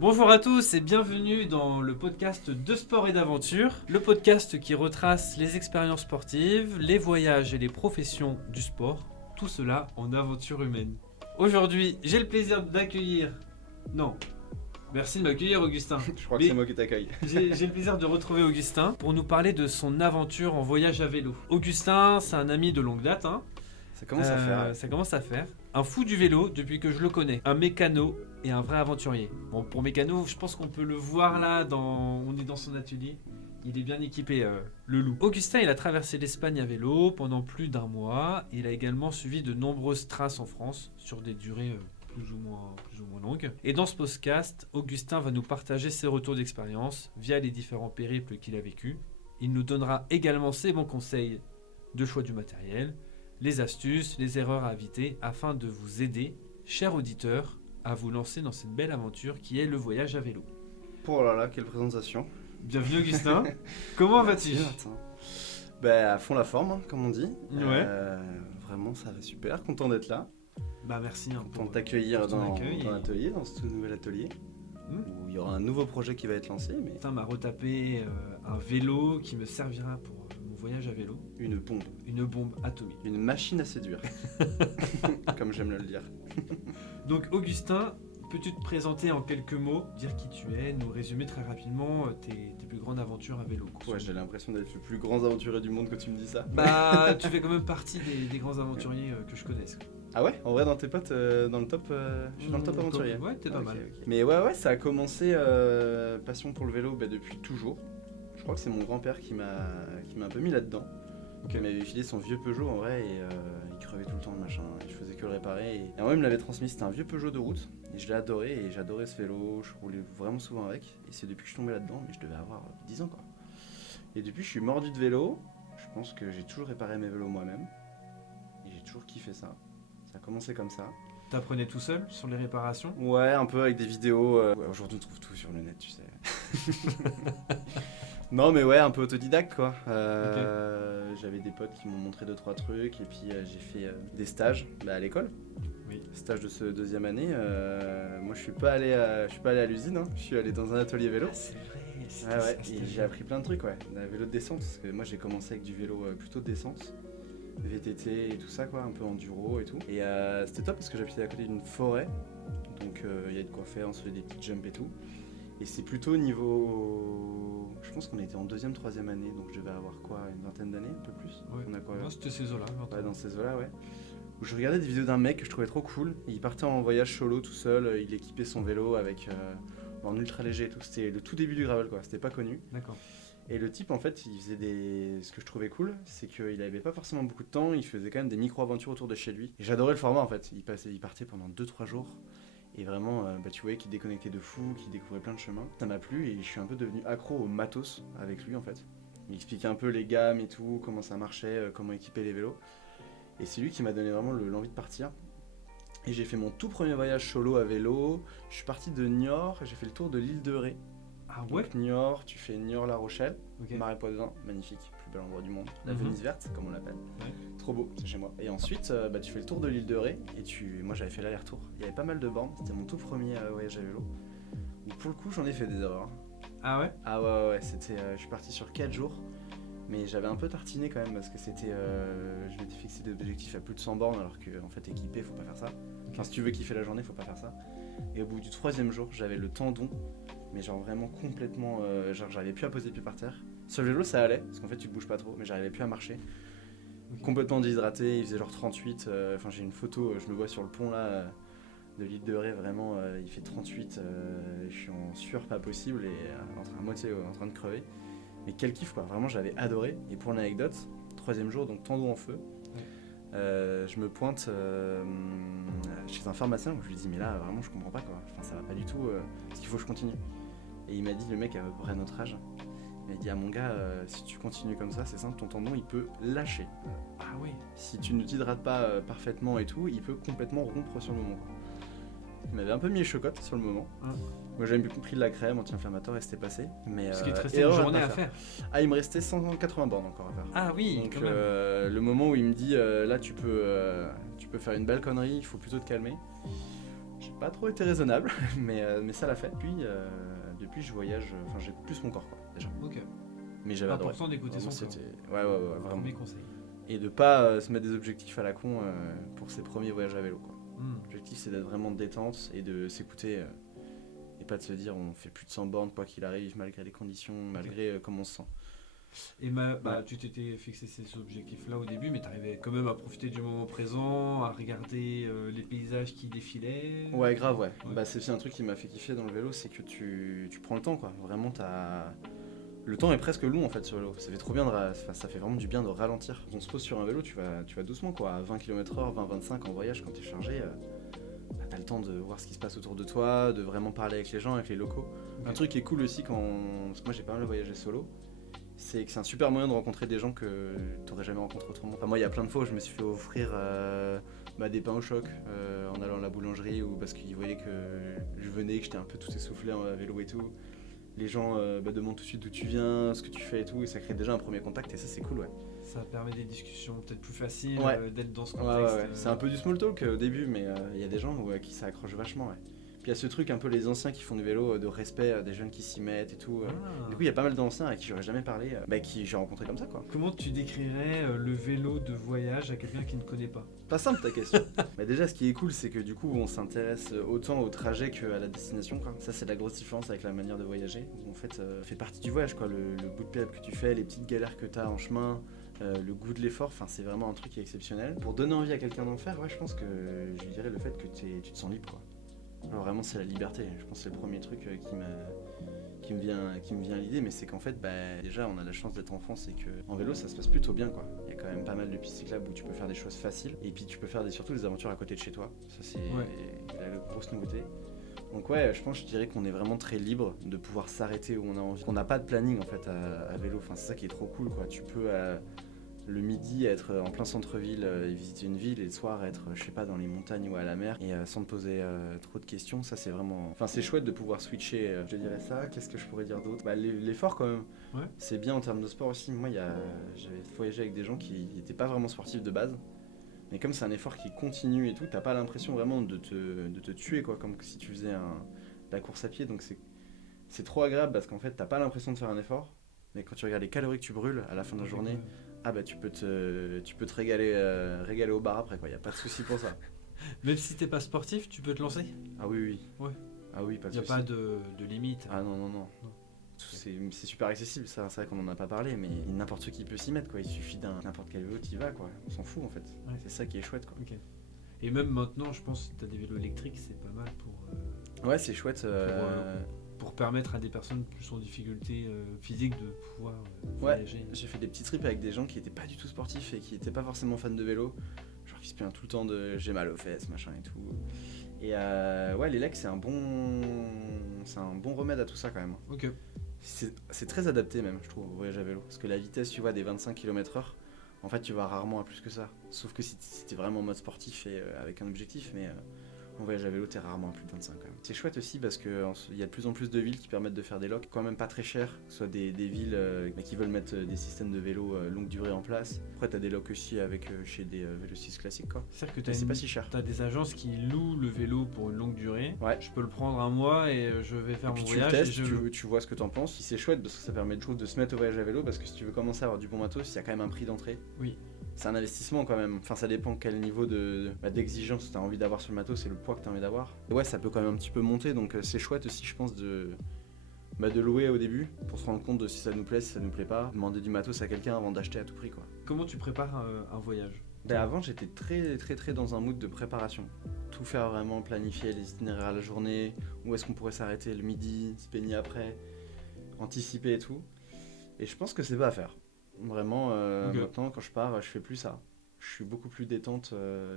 Bonjour à tous et bienvenue dans le podcast de sport et d'aventure, le podcast qui retrace les expériences sportives, les voyages et les professions du sport, tout cela en aventure humaine. Aujourd'hui, j'ai le plaisir d'accueillir... Non, merci de m'accueillir Augustin. Je crois que c'est moi qui t'accueille. J'ai le plaisir de retrouver Augustin pour nous parler de son aventure en voyage à vélo. Augustin, c'est un ami de longue date, hein. Ça commence à faire. Ça commence à faire. Un fou du vélo depuis que je le connais. Un mécano et un vrai aventurier. Bon, pour mécano, je pense qu'on peut le voir là, on est dans son atelier. Il est bien équipé, le loup. Augustin, il a traversé l'Espagne à vélo pendant plus d'un mois. Il a également suivi de nombreuses traces en France sur des durées plus ou moins longues. Et dans ce podcast, Augustin va nous partager ses retours d'expérience via les différents périples qu'il a vécus. Il nous donnera également ses bons conseils de choix du matériel, les astuces, les erreurs à éviter afin de vous aider, chers auditeurs, à vous lancer dans cette belle aventure qui est le voyage à vélo. Oh là là, quelle présentation. Bienvenue Augustin, comment vas-tu ? Bah à fond la forme, hein, comme on dit. Ouais. Vraiment ça va super, content d'être là. Bah merci. Content de t'accueillir dans l'atelier, dans ce tout nouvel atelier. Où il y aura un nouveau projet qui va être lancé. Mais... Augustin m'a retapé un vélo qui me servira pour mon voyage à vélo. Une bombe. Une bombe atomique. Une machine à séduire, comme j'aime le dire. Donc Augustin, peux-tu te présenter en quelques mots, dire qui tu es, nous résumer très rapidement tes plus grandes aventures à vélo. Ouais, j'ai l'impression d'être le plus grand aventurier du monde quand tu me dis ça. Bah, tu fais quand même partie des grands aventuriers que je connaisse. Ah ouais, en vrai dans tes potes, dans le top, je suis dans le top aventurier. Ouais, t'es pas mal. Okay. Mais ouais, ça a commencé passion pour le vélo depuis toujours. Je crois que c'est mon grand-père qui m'a un peu mis là-dedans. Il m'avait filé son vieux Peugeot en vrai et il crevait tout le temps le machin. Je faisais que le réparer et moi il me l'avait transmis. C'était un vieux Peugeot de route et je l'ai adoré et j'adorais ce vélo. Je roulais vraiment souvent avec et c'est depuis que je suis tombé là-dedans, mais je devais avoir 10 ans quoi. Et depuis je suis mordu de vélo. Je pense que j'ai toujours réparé mes vélos moi-même et j'ai toujours kiffé ça. Ça a commencé comme ça. T'apprenais tout seul sur les réparations ? Ouais, un peu avec des vidéos. Ouais, aujourd'hui on trouve tout sur le net, tu sais. Non mais ouais, un peu autodidacte quoi. J'avais des potes qui m'ont montré 2-3 trucs et puis j'ai fait des stages à l'école. Oui. Stage de ce deuxième année. Moi je suis pas allé à l'usine, hein. Je suis allé dans un atelier vélo. Ah, c'est vrai. Ah ouais, et j'ai appris plein de trucs, ouais. Un vélo de descente, parce que moi j'ai commencé avec du vélo plutôt de descente. VTT et tout ça quoi, un peu enduro et tout. Et c'était top parce que j'habitais à côté d'une forêt. Donc il y a de quoi faire, on se fait des petites jumps et tout. Et c'est plutôt niveau... Je pense qu'on était en 2e, 3e année, donc je devais avoir quoi, une vingtaine d'années, un peu plus. Ouais. On a quoi, Non, c'était ces eaux-là. Ouais, dans ces eaux-là, ouais. Où je regardais des vidéos d'un mec que je trouvais trop cool. Il partait en voyage solo tout seul, il équipait son vélo avec en ultra léger et tout. C'était le tout début du gravel quoi, c'était pas connu. D'accord. Et le type en fait, il faisait ce que je trouvais cool, c'est qu'il avait pas forcément beaucoup de temps, il faisait quand même des micro-aventures autour de chez lui. Et j'adorais le format en fait, il partait pendant 2-3 jours. Et vraiment, tu voyais qu'il déconnectait de fou, qu'il découvrait plein de chemins. Ça m'a plu et je suis un peu devenu accro au matos avec lui en fait. Il expliquait un peu les gammes et tout, comment ça marchait, comment équiper les vélos. Et c'est lui qui m'a donné vraiment l'envie de partir. Et j'ai fait mon tout premier voyage solo à vélo. Je suis parti de Niort, j'ai fait le tour de l'île de Ré. Ah ouais. Donc Niort, tu fais Niort-La Rochelle, Okay. Marais Poitevin, magnifique, plus bel endroit du monde. La Mhm. Venise verte, comme on l'appelle. Ouais. Trop beau, c'est chez moi. Et ensuite, tu fais le tour de l'île de Ré. Et moi j'avais fait l'aller-retour. Il y avait pas mal de bornes, c'était mon tout premier voyage à vélo. Où pour le coup, j'en ai fait des erreurs. Ah ouais. Ah ouais, c'était. Je suis parti sur 4 jours. Mais j'avais un peu tartiné quand même parce que c'était. Je m'étais fixé des objectifs à plus de 100 bornes alors que en fait équipé faut pas faire ça. Enfin si tu veux kiffer la journée faut pas faire ça. Et au bout du 3e jour j'avais le tendon, mais genre vraiment complètement. Genre j'arrivais plus à poser le pied par terre. Sur le vélo ça allait parce qu'en fait tu te bouges pas trop, mais j'arrivais plus à marcher. Complètement déshydraté, il faisait genre 38. Enfin j'ai une photo, je me vois sur le pont là de l'île de Ré, vraiment il fait 38. Je suis en sueur pas possible et à moitié en train de crever. Mais quel kiff quoi, vraiment j'avais adoré. Et pour l'anecdote, 3e jour, donc tendon en feu, je me pointe chez un pharmacien où je lui dis mais là vraiment je comprends pas quoi, enfin ça va pas du tout, parce qu'il faut que je continue. Et il m'a dit, le mec à peu près notre âge, il m'a dit ah mon gars, si tu continues comme ça c'est simple, ton tendon il peut lâcher. Ah oui. Si tu ne t'hydrates pas parfaitement et tout, il peut complètement rompre sur le moment. Il m'avait un peu mis les chocottes sur le moment. Moi j'avais pris de la crème anti-inflammatoire et c'était passé. Mais, Parce qu'il te restait une journée à faire. Ah il me restait 180 bornes encore à faire. Ah oui, donc quand même. le moment où il me dit là tu peux faire une belle connerie, il faut plutôt te calmer. J'ai pas trop été raisonnable, mais ça l'a fait. Depuis je voyage, enfin j'écoute plus mon corps quoi, déjà. Ok. Mais j'avais adoré. Important d'écouter son Vraiment, corps. c'était... Ouais, vraiment. Premier conseil. Et de pas se mettre des objectifs à la con pour ses premiers voyages à vélo quoi. L'objectif c'est d'être vraiment de détente et de s'écouter et pas de se dire on fait plus de 100 bornes quoi qu'il arrive malgré les conditions, malgré comment on se sent. Et tu t'étais fixé ces objectifs-là au début, mais t'arrivais quand même à profiter du moment présent, à regarder les paysages qui défilaient. Ouais, grave, ouais. Bah, c'est aussi un truc qui m'a fait kiffer dans le vélo, c'est que tu prends le temps, quoi. Vraiment, le temps est presque long, en fait, sur le vélo. Ça fait trop bien ça fait vraiment du bien de ralentir. Quand on se pose sur un vélo, tu vas doucement, quoi. À 20 km/h, 20-25 en voyage, quand t'es chargé, bah, t'as le temps de voir ce qui se passe autour de toi, de vraiment parler avec les gens, avec les locaux. Un truc qui est cool aussi, parce que moi j'ai pas mal voyagé solo, c'est que c'est un super moyen de rencontrer des gens que t'aurais jamais rencontré autrement. Enfin, moi, il y a plein de fois où je me suis fait offrir des pains au choc en allant à la boulangerie ou parce qu'ils voyaient que je venais, que j'étais un peu tout essoufflé à vélo et tout. Les gens demandent tout de suite d'où tu viens, ce que tu fais et tout, et ça crée déjà un premier contact et ça c'est cool, ouais. Ça permet des discussions peut-être plus faciles, Ouais. d'être dans ce contexte. Ouais. C'est un peu du small talk au début, mais il y a des gens à qui ça accroche vachement, ouais. Puis il y a ce truc un peu les anciens qui font du vélo, de respect, des jeunes qui s'y mettent et tout. Du coup, il y a pas mal d'anciens à qui j'aurais jamais parlé, qui j'ai rencontré comme ça, quoi. Comment tu décrirais le vélo de voyage à quelqu'un qui ne connaît pas? Pas simple ta question. Déjà, ce qui est cool, c'est que du coup, on s'intéresse autant au trajet qu'à la destination, quoi. Ça, c'est la grosse différence avec la manière de voyager. Où, en fait, fait partie du voyage, quoi. Le bout de périple que tu fais, les petites galères que tu as en chemin, le goût de l'effort, c'est vraiment un truc qui est exceptionnel. Pour donner envie à quelqu'un d'en faire, ouais, je pense que je dirais le fait que tu te sens libre, quoi. Alors vraiment, c'est la liberté. Je pense que c'est le premier truc qui me vient à l'idée, mais c'est qu'en fait, déjà, on a la chance d'être en France et que en vélo, ça se passe plutôt bien, quoi. Il y a quand même pas mal de pistes cyclables où tu peux faire des choses faciles, et puis tu peux faire surtout des aventures à côté de chez toi. Ça, c'est la grosse nouveauté. Donc ouais, je dirais qu'on est vraiment très libre de pouvoir s'arrêter où on a envie. On n'a pas de planning en fait à vélo. Enfin, c'est ça qui est trop cool, quoi. Tu peux le midi être en plein centre-ville et visiter une ville, et le soir être, je sais pas, dans les montagnes ou à la mer, et sans te poser trop de questions. Ça, c'est vraiment... Enfin, c'est chouette de pouvoir switcher, je dirais ça. Qu'est-ce que je pourrais dire d'autre? L'effort quand même. Ouais. C'est bien en termes de sport aussi. Moi, j'avais voyagé avec des gens qui n'étaient pas vraiment sportifs de base, mais comme c'est un effort qui continue et tout, t'as pas l'impression vraiment de te tuer, quoi, comme si tu faisais la course à pied. Donc c'est trop agréable parce qu'en fait, t'as pas l'impression de faire un effort, mais quand tu regardes les calories que tu brûles à la fin de la journée, tu peux te régaler au bar après, quoi. Y a pas de souci pour ça. Même si t'es pas sportif, tu peux te lancer? Ah oui. Ouais. Ah oui, pas de souci. Y a pas de limite. Ah non. C'est super accessible, ça. C'est vrai qu'on en a pas parlé, mais n'importe qui peut s'y mettre, quoi. Il suffit n'importe quel vélo, t'y vas, quoi. On s'en fout en fait. Ouais. C'est ça qui est chouette, quoi. Okay. Et même maintenant, je pense que t'as des vélos électriques, c'est pas mal pour. Ouais, c'est chouette. Pour permettre à des personnes plus en difficulté physique de pouvoir voyager. J'ai fait des petits trips avec des gens qui étaient pas du tout sportifs et qui étaient pas forcément fans de vélo, genre qui se plaignent tout le temps de j'ai mal aux fesses, machin et tout. Et l'élec, c'est un bon remède à tout ça quand même. Ok. C'est très adapté même, je trouve, au voyage à vélo, parce que la vitesse, tu vois, des 25 km/h, en fait tu vas rarement à plus que ça, sauf que si t'es vraiment en mode sportif et avec un objectif, mais en voyage à vélo, t'es rarement à plus de 25 quand même. C'est chouette aussi parce qu'il y a de plus en plus de villes qui permettent de faire des locks, quand même pas très chers, que ce soit des villes qui veulent mettre des systèmes de vélo longue durée en place. Après, t'as des locks aussi chez des vélocistes classiques, quoi. C'est-à-dire que c'est pas si cher. T'as des agences qui louent le vélo pour une longue durée. Ouais. Je peux le prendre un mois et je vais faire mon voyage. Tu le testes, tu vois ce que t'en penses. C'est chouette parce que ça permet de se mettre au voyage à vélo, parce que si tu veux commencer à avoir du bon matos, il y a quand même un prix d'entrée. Oui. C'est un investissement quand même, enfin ça dépend quel niveau d'exigence tu as envie d'avoir sur le matos et le poids que tu as envie d'avoir. Et ouais, ça peut quand même un petit peu monter, donc c'est chouette aussi, je pense, de louer au début pour se rendre compte de si ça nous plaît, si ça nous plaît pas. Demander du matos à quelqu'un avant d'acheter à tout prix, quoi. Comment tu prépares un voyage? Avant, j'étais très dans un mood de préparation. Tout faire vraiment, planifier les itinéraires à la journée, où est-ce qu'on pourrait s'arrêter le midi, se baigner après, anticiper et tout. Et je pense que c'est pas à faire. Vraiment, maintenant, quand je pars, je fais plus ça. Je suis beaucoup plus détente.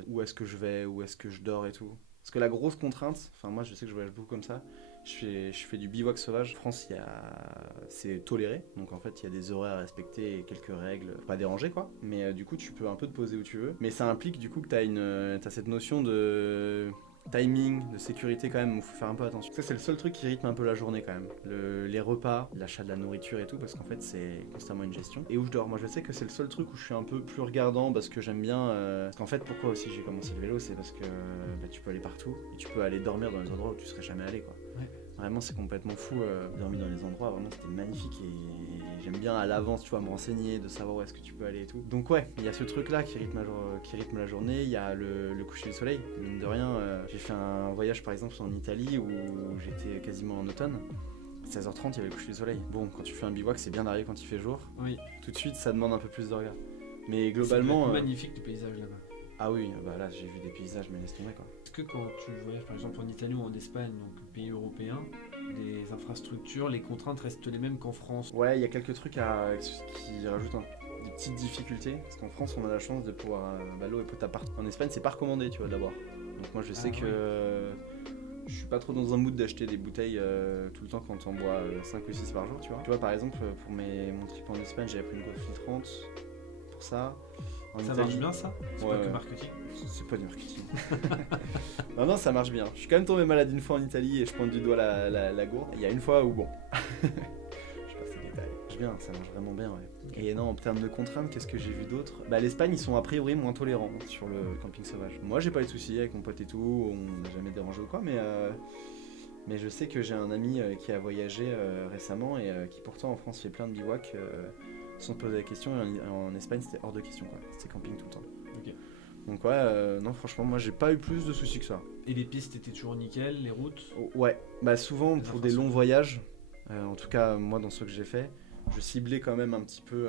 Où est-ce que je vais, où est-ce que je dors et tout. Parce que la grosse contrainte, enfin moi je sais que je voyage beaucoup comme ça, je fais du bivouac sauvage. En France, c'est toléré, donc en fait il y a des horaires à respecter et quelques règles, faut pas déranger, quoi. Mais du coup tu peux un peu te poser où tu veux. Mais ça implique du coup que t'as cette notion de timing, de sécurité quand même, il faut faire un peu attention. Ça c'est le seul truc qui rythme un peu la journée quand même. Les repas, l'achat de la nourriture et tout, parce qu'en fait c'est constamment une gestion. Et où je dors, moi je sais que c'est le seul truc où je suis un peu plus regardant parce que j'aime bien... Parce qu'en fait pourquoi aussi j'ai commencé le vélo, c'est parce que tu peux aller partout et tu peux aller dormir dans les endroits où tu serais jamais allé quoi. Ouais. Vraiment c'est complètement fou, dormir dans les endroits, vraiment c'était magnifique et j'aime bien à l'avance, tu vois, me renseigner, de savoir où est-ce que tu peux aller et tout. Donc ouais, il y a ce truc là qui rythme la journée, il y a le coucher du soleil, mine de rien, j'ai fait un voyage par exemple en Italie où j'étais quasiment en automne. 16h30, il y avait le coucher du soleil. Bon, quand tu fais un bivouac, c'est bien d'arriver quand il fait jour. Oui. Tout de suite, ça demande un peu plus de regard. Mais Globalement. globalement. C'est magnifique le paysage là-bas. Ah oui, bah là j'ai vu des paysages, mais laisse tomber quoi. Est-ce que quand tu voyages par exemple en Italie ou en Espagne, donc pays européens, les infrastructures, les contraintes restent les mêmes qu'en France? Ouais, il y a quelques trucs qui rajoutent des petites difficultés. Parce qu'en France, on a la chance de pouvoir. L'eau est potable partout. En Espagne, c'est pas recommandé, tu vois, d'abord. Donc moi, je sais que. Je suis pas trop dans un mood d'acheter des bouteilles tout le temps quand on boit 5 ou 6 par jour, tu vois. Tu vois, par exemple, pour mon trip en Espagne, j'avais pris une Gold filtrante pour ça. Ça marche bien ça? C'est pas que marketing? C'est pas du marketing. non, ça marche bien. Je suis quand même tombé malade une fois en Italie et je pointe du doigt la gourde. Il y a une fois où bon. Je passe les détails. Ça marche vraiment bien, ouais. Okay. Et non, en termes de contraintes, qu'est-ce que j'ai vu d'autre? L'Espagne, ils sont a priori moins tolérants sur le camping sauvage. Moi, j'ai pas eu de soucis avec mon pote et tout, on n'a jamais dérangé ou quoi, mais je sais que j'ai un ami qui a voyagé récemment et qui pourtant en France fait plein de bivouacs sans se poser la question. Et en Espagne, c'était hors de question, quoi. C'était camping tout le temps. Ok. Donc ouais, non franchement moi j'ai pas eu plus de soucis que ça. Et les pistes étaient toujours nickel, les routes? Ouais, souvent pour des longs voyages, en tout cas moi dans ceux que j'ai fait, je ciblais quand même un petit peu,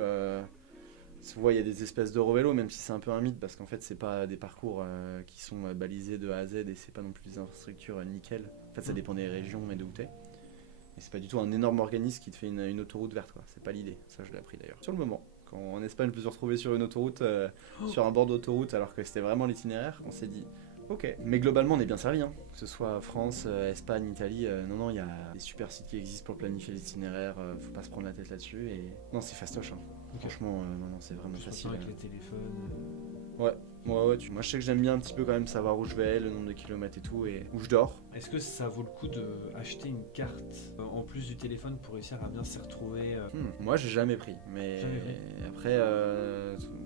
souvent il y a des espèces d'Eurovélo, même si c'est un peu un mythe parce qu'en fait c'est pas des parcours qui sont balisés de A à Z et c'est pas non plus des infrastructures nickel. En fait ça dépend des régions et de où t'es. Et c'est pas du tout un énorme organisme qui te fait une autoroute verte quoi, c'est pas l'idée, ça je l'ai appris d'ailleurs. Sur le moment. En Espagne, je me suis retrouvé sur une autoroute, sur un bord d'autoroute, alors que c'était vraiment l'itinéraire. On s'est dit, ok. Mais globalement, on est bien servi, hein. Que ce soit France, Espagne, Italie. Non, il y a des super sites qui existent pour planifier l'itinéraire. Faut pas se prendre la tête là-dessus. Et non, c'est fastoche. Hein. Okay. Franchement, non, c'est vraiment facile. Avec les téléphones. Ouais. Moi, je sais que j'aime bien un petit peu quand même savoir où je vais, le nombre de kilomètres et tout, et où je dors. Est-ce que ça vaut le coup d'acheter une carte en plus du téléphone pour réussir à bien s'y retrouver Moi, j'ai jamais pris, mais après,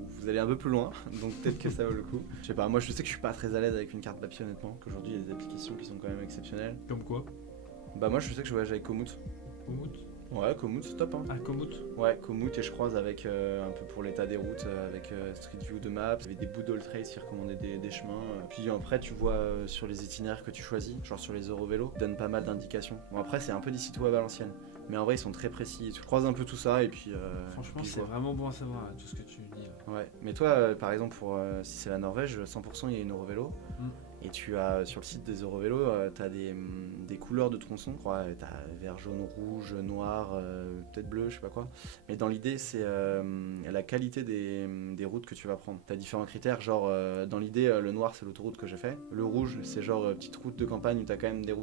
vous allez un peu plus loin, donc peut-être que ça vaut le coup. Je sais pas, moi je sais que je suis pas très à l'aise avec une carte papier honnêtement, qu'aujourd'hui il y a des applications qui sont quand même exceptionnelles. Comme quoi? Moi je sais que je voyage avec Komoot. Komoot? Ouais, Komoot, c'est top. Hein. Ah, Komoot? Ouais, Komoot, et je croise avec un peu pour l'état des routes, avec Street View de Maps, avec des bouts d'All Trails qui recommandaient des chemins. Puis après, tu vois sur les itinéraires que tu choisis, genre sur les Eurovélos, ils donnent pas mal d'indications. Bon, après, c'est un peu des sites web à l'ancienne, mais en vrai, ils sont très précis. Tu croises un peu tout ça, et puis. Franchement, c'est vraiment bon à savoir, tout ce que tu dis. Ouais, mais toi, par exemple, si c'est la Norvège, 100% il y a une Eurovélo. Et tu as sur le site des Eurovélos, tu as des couleurs de tronçons, je crois. Tu as vert, jaune, rouge, noir, peut-être bleu, je sais pas quoi. Mais dans l'idée, c'est la qualité des routes que tu vas prendre. Tu as différents critères, genre dans l'idée, le noir c'est l'autoroute que j'ai fait. Le rouge, c'est genre petite route de campagne où tu as quand même des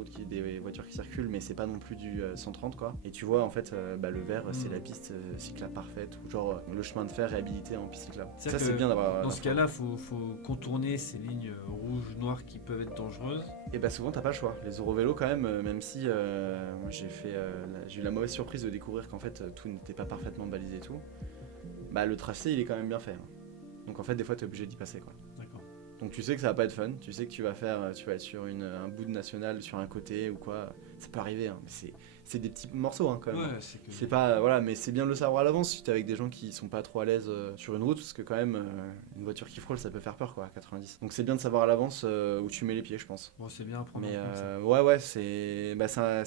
voitures qui circulent, mais c'est pas non plus du 130 quoi. Et tu vois, en fait, le vert, c'est la piste cyclable parfaite, ou genre le chemin de fer réhabilité en piste cyclable. Ça, c'est bien d'avoir. Dans ce cas-là, faut contourner ces lignes rouges, noires qui peuvent être dangereuses. Et souvent t'as pas le choix. Les Eurovélos quand même, même si moi j'ai eu la mauvaise surprise de découvrir qu'en fait tout n'était pas parfaitement balisé et tout, le tracé il est quand même bien fait. Hein. Donc en fait des fois t'es obligé d'y passer quoi. D'accord. Donc tu sais que ça va pas être fun, tu sais que tu vas être sur un bout de national sur un côté ou quoi, ça peut arriver, hein. Mais c'est des petits morceaux hein, quand même. Ouais, c'est pas voilà, mais c'est bien de le savoir à l'avance si t'es avec des gens qui sont pas trop à l'aise sur une route, parce que quand même une voiture qui frôle ça peut faire peur quoi à 90. Donc c'est bien de savoir à l'avance où tu mets les pieds je pense. Bon c'est bien à prendre. Mais ouais c'est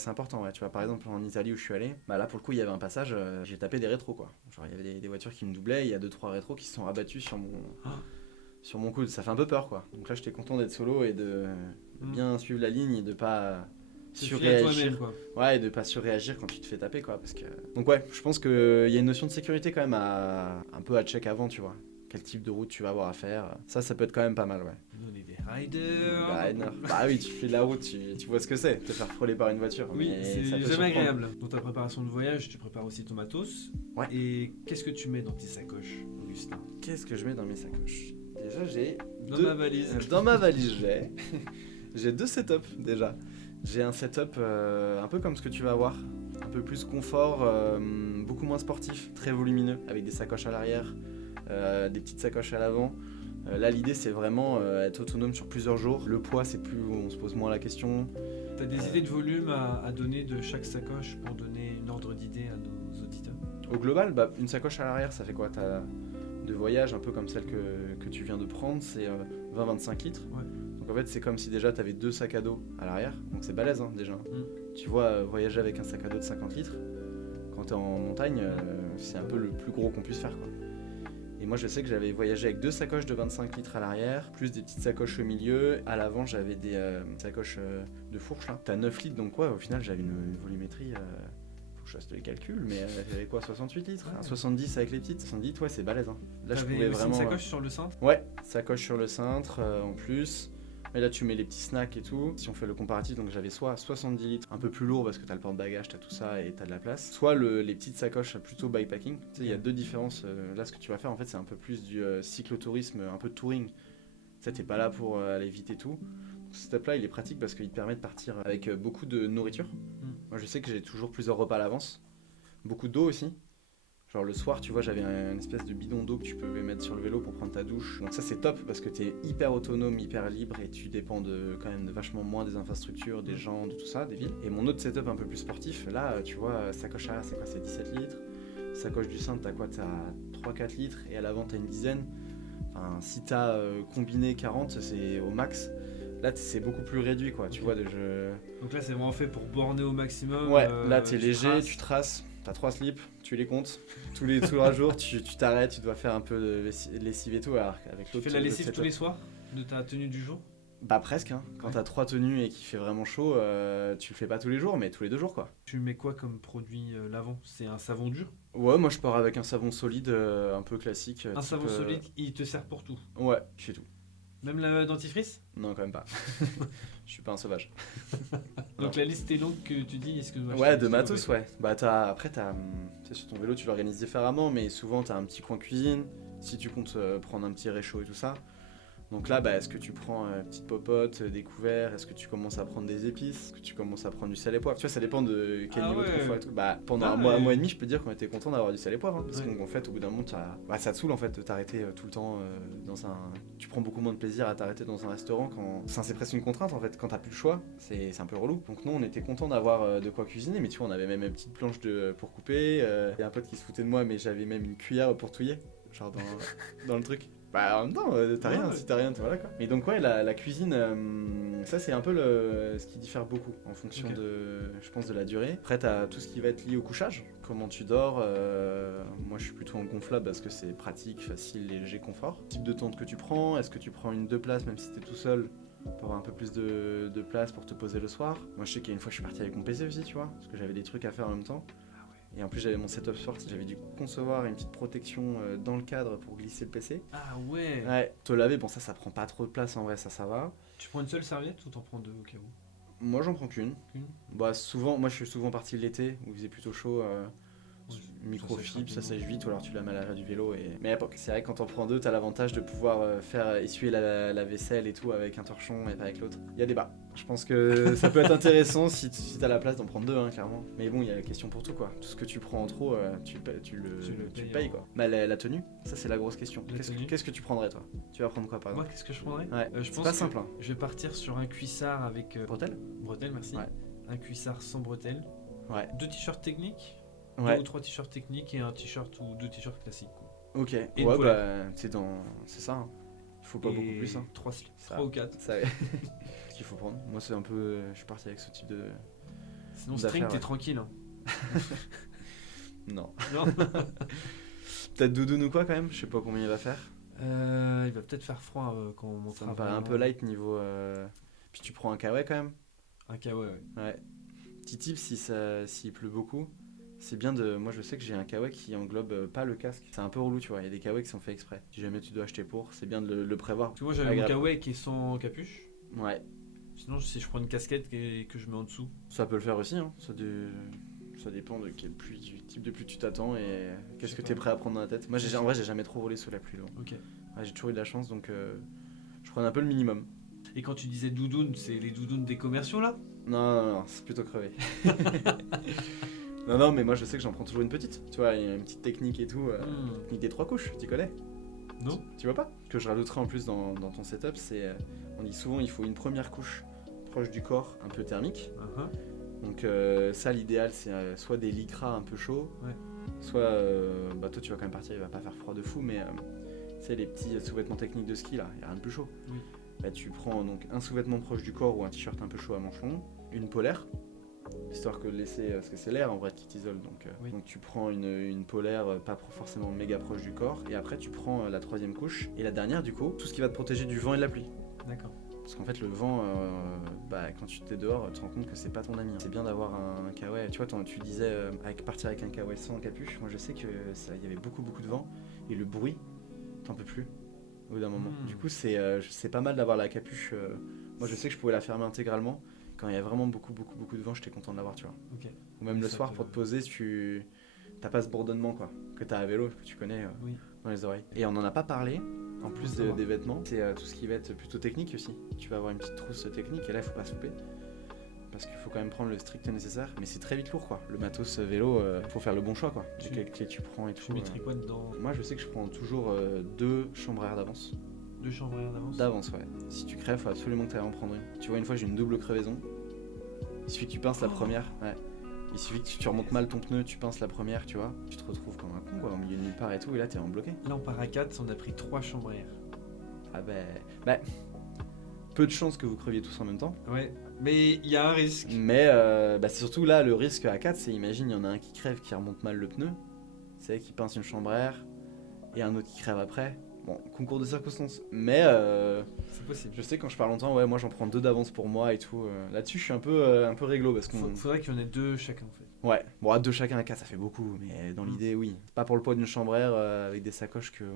important ouais. Tu vois par exemple en Italie où je suis allé, là pour le coup il y avait un passage, j'ai tapé des rétros quoi. Genre il y avait des voitures qui me doublaient, il y a 2-3 rétros qui se sont abattus sur mon coude, ça fait un peu peur quoi. Donc là j'étais content d'être solo et de bien suivre la ligne et de pas surréagir. Ouais, et de pas surréagir quand tu te fais taper quoi, parce que donc ouais, je pense que il y a une notion de sécurité quand même un peu à check avant, tu vois. Quel type de route tu vas avoir à faire. Ça peut être quand même pas mal, ouais. Nous on est des riders. Bah oui, tu fais de la route, tu vois ce que c'est, te faire frôler par une voiture. Oui, c'est jamais agréable. Dans ta préparation de voyage, tu prépares aussi ton matos. Ouais. Et qu'est-ce que tu mets dans tes sacoches, Augustin? Qu'est-ce que je mets dans mes sacoches? Déjà j'ai ma valise. Dans ma valise J'ai 2 setups déjà. J'ai un setup un peu comme ce que tu vas avoir, un peu plus confort, beaucoup moins sportif, très volumineux, avec des sacoches à l'arrière, des petites sacoches à l'avant. Là, l'idée, c'est vraiment être autonome sur plusieurs jours. Le poids, c'est plus, on se pose moins la question. T'as des idées de volume à donner de chaque sacoche pour donner une ordre d'idée à nos auditeurs? Au global, bah, une sacoche à l'arrière, ça fait quoi? T'as de voyage, un peu comme celle que tu viens de prendre, c'est 20-25 litres. Ouais. Donc en fait, c'est comme si déjà tu avais 2 sacs à dos à l'arrière. Donc c'est balèze déjà. Tu vois, voyager avec un sac à dos de 50 litres, quand tu es en montagne, c'est un peu le plus gros qu'on puisse faire, quoi. Et moi, je sais que j'avais voyagé avec 2 sacoches de 25 litres à l'arrière, plus des petites sacoches au milieu. À l'avant, j'avais des sacoches de fourche. Là. T'as 9 litres, donc ouais, au final, j'avais une volumétrie. Faut que je fasse les calculs, mais j'avais quoi, 68 litres, Ouais. 70 avec les petites. 70, ouais, c'est balèze. Hein. Là, je T'avais pouvais aussi vraiment. une sacoche sur le cintre? Ouais, sacoche sur le cintre en plus. Mais là, tu mets les petits snacks et tout. Si on fait le comparatif, donc j'avais soit 70 litres, un peu plus lourd parce que t'as le porte-bagages, t'as tout ça et t'as de la place. Soit les petites sacoches plutôt bikepacking. Tu sais, il y a 2 différences. Là, ce que tu vas faire, en fait, c'est un peu plus du cyclotourisme, un peu de touring. Tu sais, t'es pas là pour aller vite et tout. Donc, ce setup-là, il est pratique parce qu'il te permet de partir avec beaucoup de nourriture. Moi, je sais que j'ai toujours plusieurs repas à l'avance. Beaucoup d'eau aussi. Genre le soir, tu vois, j'avais une espèce de bidon d'eau que tu pouvais mettre sur le vélo pour prendre ta douche. Donc ça, c'est top parce que t'es hyper autonome, hyper libre et tu dépends quand même vachement moins des infrastructures, des gens, de tout ça, des villes. Et mon autre setup un peu plus sportif, là, tu vois, sacoche arrière, c'est quoi? C'est 17 litres. Sacoche du cintre, t'as quoi? T'as 3-4 litres et à l'avant, t'as une dizaine. Enfin, si t'as combiné 40, c'est au max. Là, c'est beaucoup plus réduit, quoi. Tu vois, Donc là, c'est vraiment fait pour borner au maximum. Ouais, là, t'es tu léger, traces. tu traces. T'as 3 slips, tu les comptes. Tous les 3 jours, tu t'arrêtes, tu dois faire un peu de lessive et tout. Alors, avec Tu fais la lessive tous les soirs de ta tenue du jour? Bah presque, hein. Quand Ouais. t'as 3 tenues et qu'il fait vraiment chaud, tu le fais pas tous les jours, mais tous les 2 jours, quoi. Tu mets quoi comme produit lavant? C'est un savon dur? Ouais, moi je pars avec un savon solide, un peu classique. Un type, savon solide, il te sert pour tout. Ouais, je fais tout. Même la dentifrice? Non, quand même pas. Je suis pas un sauvage. Donc la liste est longue que tu dis, est-ce que Ouais, de matos, ouais. Bah après, tu sais, sur ton vélo, tu l'organises différemment, mais souvent t'as un petit coin cuisine, si tu comptes prendre un petit réchaud et tout ça. Donc là, bah, est-ce que tu prends petite popote, des couverts, est-ce que tu commences à prendre des épices, est-ce que tu commences à prendre du sel et poivre? Tu vois, ça dépend de quel Ah niveau de ouais. confort et tout. Bah, pendant Ah un mois ouais. et demi, je peux te dire qu'on était content d'avoir du sel et poivre. Hein, parce Ouais. qu'en fait, au bout d'un moment, ça te saoule en fait de t'arrêter tout le temps dans un. Tu prends beaucoup moins de plaisir à t'arrêter dans un restaurant quand. Enfin, c'est presque une contrainte en fait. Quand t'as plus le choix, c'est un peu relou. Donc, nous, on était content d'avoir de quoi cuisiner, mais tu vois, on avait même une petite planche pour couper. Il y a un pote qui se foutait de moi, mais j'avais même une cuillère pour touiller. Genre dans le truc. Bah en même temps, t'as rien, Ouais. si t'as rien, voilà quoi. Mais donc ouais, la cuisine, ça c'est un peu ce qui diffère beaucoup en fonction Ok. je pense, de la durée. Après t'as tout ce qui va être lié au couchage, comment tu dors. Moi je suis plutôt en gonflable parce que c'est pratique, facile, léger, confort. Type de tente que tu prends, est-ce que tu prends une 2 places même si t'es tout seul pour avoir un peu plus de place pour te poser le soir. Moi je sais qu'il y a une fois je suis parti avec mon PC aussi, tu vois, parce que j'avais des trucs à faire en même temps. Et en plus j'avais mon setup sportif, j'avais dû concevoir une petite protection dans le cadre pour glisser le PC. Ah ouais. Ouais, te laver, bon ça prend pas trop de place en vrai, ça va. Tu prends une seule serviette ou t'en prends deux au cas où? Moi j'en prends qu'une. Qu'une? Bah souvent, moi je suis souvent parti l'été où il faisait plutôt chaud. Microfibre, ça sèche vite, ou alors tu la mets à l'arrière du vélo. Mais c'est vrai que quand t'en prends deux, t'as l'avantage de pouvoir faire essuyer la vaisselle et tout avec un torchon et pas avec l'autre. Il y a débat. Je pense que ça peut être intéressant si t'as la place d'en prendre deux, hein, clairement. Mais bon, il y a la question pour tout quoi. Tout ce que tu prends en trop, tu le payes quoi. Bah, la tenue, ça c'est la grosse question. La tenue. Qu'est-ce que tu prendrais toi? Tu vas prendre quoi par Moi, exemple? qu'est-ce que je prendrais? Ouais, Je c'est pense pas que simple. Hein. je vais partir sur un cuissard avec Bretelles? bretelles, merci. Ouais. Un cuissard sans bretelles. Ouais. 2 t-shirts techniques. Ouais. 2 ou 3 t-shirts techniques et un t-shirt ou 2 t-shirts classiques. Quoi. Ok. une Ouais, poêle. bah c'est ça. Hein. Faut pas Et beaucoup plus. Hein. 3 slips. Ça. 3 ou 4. Ça, ce qu'il faut prendre. Moi, c'est un peu. Je suis parti avec ce type de. Sinon, d'affaires, string, t'es ouais. tranquille. Hein. Non. Non. Peut-être doudoune ou quoi quand même. Je sais pas combien il va faire. Il va peut-être faire froid quand on Ça montera. me paraît un peu light niveau. Puis tu prends un kawaii quand même. Un kawaii, ouais. Ouais. Petit tip s'il pleut beaucoup. C'est bien de. Moi, je sais que j'ai un kawaii qui englobe pas le casque. C'est un peu relou, tu vois. Il y a des kawais qui sont faits exprès. Si jamais tu dois acheter pour, c'est bien de le prévoir. Tu vois, j'avais mon Agréable. kawaii qui est sans capuche. Ouais. Sinon, si je prends une casquette que je mets en dessous. Ça peut le faire aussi, hein. Ça dépend de quelle pluie, du type de pluie tu t'attends et qu'est-ce que sais tu es pas. prêt à prendre dans la tête. Moi, en vrai, j'ai jamais trop roulé sous la pluie. Donc. Ok. Ouais, j'ai toujours eu de la chance, donc je prends un peu le minimum. Et quand tu disais doudoune, c'est les doudounes des commerciaux là? Non, c'est plutôt crevé. Non, mais moi je sais que j'en prends toujours une petite. Tu vois, il y a une petite technique et tout. Technique des 3 couches, tu connais? Non. Tu vois pas? Ce que je rajouterai en plus dans ton setup, c'est. On dit souvent il faut une première couche proche du corps, un peu thermique. Donc ça, l'idéal, c'est soit des lycras un peu chauds, soit. Bah, toi, tu vas quand même partir, il va pas faire froid de fou, mais. C'est les petits sous-vêtements techniques de ski là, il n'y a rien de plus chaud. Oui. Bah, tu prends donc un sous-vêtement proche du corps ou un t-shirt un peu chaud à manches longues, une polaire, histoire que de laisser. Parce que c'est l'air en vrai qui t'isole. Donc tu prends une polaire pas forcément méga proche du corps, et après tu prends la 3e couche, et la dernière du coup, tout ce qui va te protéger du vent et de la pluie. D'accord. Parce qu'en fait, le vent, quand tu t'es dehors, tu te rends compte que c'est pas ton ami. C'est bien d'avoir un kawaii. Tu vois, tu disais partir avec un kawaii sans capuche. Moi, je sais que il y avait beaucoup de vent, et le bruit, t'en peux plus au bout d'un moment. Du coup, c'est pas mal d'avoir la capuche. Moi, je sais que je pouvais la fermer intégralement. Quand il y a vraiment beaucoup de vent, j'étais content de l'avoir, tu vois. Ok. Ou même le soir, pour te poser, t'as pas ce bourdonnement quoi, que t'as à vélo, que tu connais dans les oreilles. Et on en a pas parlé, en plus des vêtements, c'est tout ce qui va être plutôt technique aussi. Tu vas avoir une petite trousse technique, et là, il faut pas se louper. Parce qu'il faut quand même prendre le strict nécessaire, mais c'est très vite lourd quoi. Le matos vélo, faut faire le bon choix quoi. Quelle clé tu prends et tout. Tu mettrais quoi dedans? Moi je sais que je prends toujours 2 chambres à air d'avance. 2 chambres à air d'avance? D'avance, ouais. Si tu crèves, faut absolument que tu ailles en prendre une. Tu vois, une fois j'ai une double crevaison. Il suffit que tu pinces la première, ouais. Il suffit que tu remontes mal ton pneu, tu pinces la première, tu vois. Tu te retrouves comme un con quoi, au milieu de nulle part et tout, et là t'es en bloqué. Là on part à 4, on a pris 3 chambres à air. Ah bah, peu de chances que vous creviez tous en même temps. Ouais, mais il y a un risque. Mais c'est surtout là, le risque à 4, c'est imagine, il y en a un qui crève, qui remonte mal le pneu, c'est qui pince une chambre à air, et un autre qui crève après. Bon, concours de circonstances. Mais c'est possible. Je sais quand je pars longtemps, ouais, moi j'en prends 2 d'avance pour moi et tout. Là-dessus, je suis un peu réglo parce qu'on. Faudrait qu'il y en ait 2 chacun en fait. Ouais, bon, à 2 chacun à 4, ça fait beaucoup, mais dans l'idée, oui. C'est pas pour le poids d'une chambre à air avec des sacoches qu'il